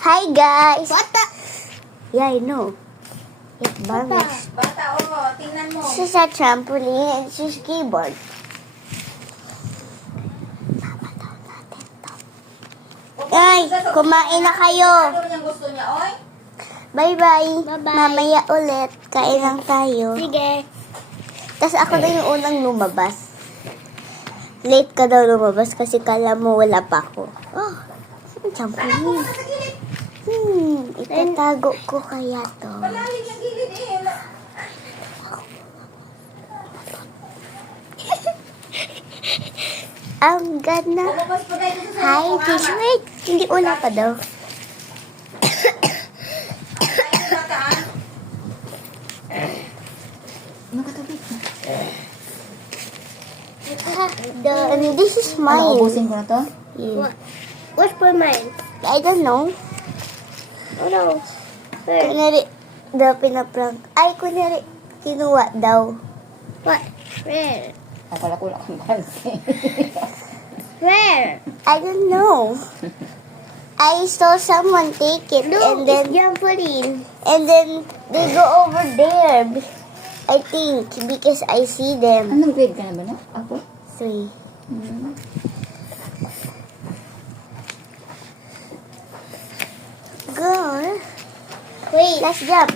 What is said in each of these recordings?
Hi guys! Bata! Yeah, I know. It vanished. Bata, tingnan mo. This is a trampoline and this is keyboard. Ay, kumain na kayo. Ano yung gusto niya, oy? Bye-bye. Bye-bye. Mamaya ulit. Kain lang tayo. Sige. Tapos ako na yung unang lumabas. Late ka daw lumabas kasi kala mo wala pa ako. Oh, trampoline. Itatago ko kaya to. Malalim yung gilid eh. Ang ganda. Lumabas pa tayo sa Hi, fish. Wait, hindi wala pa daw. bata, ah. This is mine. Ubusin ko na to? Yeah. What's for mine? I don't know. Oh no. Where? Kunwari, daw pinaprank. Ay, kunwari, kinuha daw. What? Where? Akala ko lang kung pansin. Where? I don't know. I saw someone take it No, and then it's trampoline. they go over there. I think because I see them. Anong grade ka na ba na? Ako? 3. Girl, Wait. let's jump.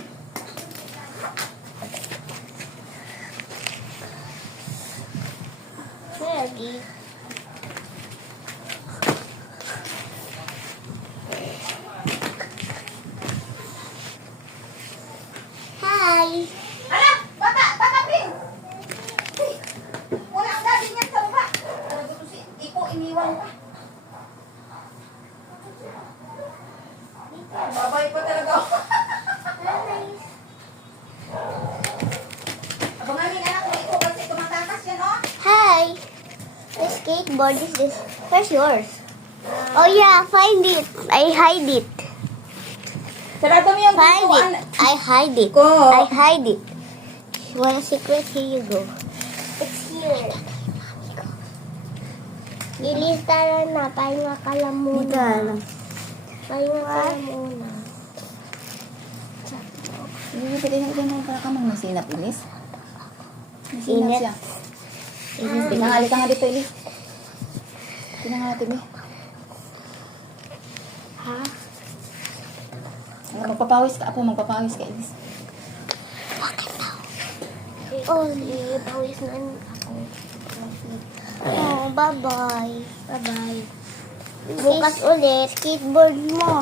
Where, Dee? Hi. Ala! Bata! Tatapin! Wala ang daddy niyan sa baba. Iko, iniwan pa. Babay pa talaga ako. Abanganin anak mo, iko kasi tumatakas yan, oh. Hi. The skateboard is this. Where's yours? Oh yeah, find it. I hide it. Sarado mo yung Find pintuan. it. I hide it. Ko. I hide it. You want a secret? Here you go. It's here. Ilista na, pahinga ka lang muna. Pahinga ka lang muna. Hindi pwede na ito para ka mang masinap, Ilis. Masinap Init. siya. Pinangali ka nga dito, Ilis. Pinangali natin, eh. Ha? Magpapawis ka. Apo, magpapawis ka, Ilis. Oh, Pawis na ako. oh, bye-bye. Bye-bye. Bukas ulit, skateboard mo.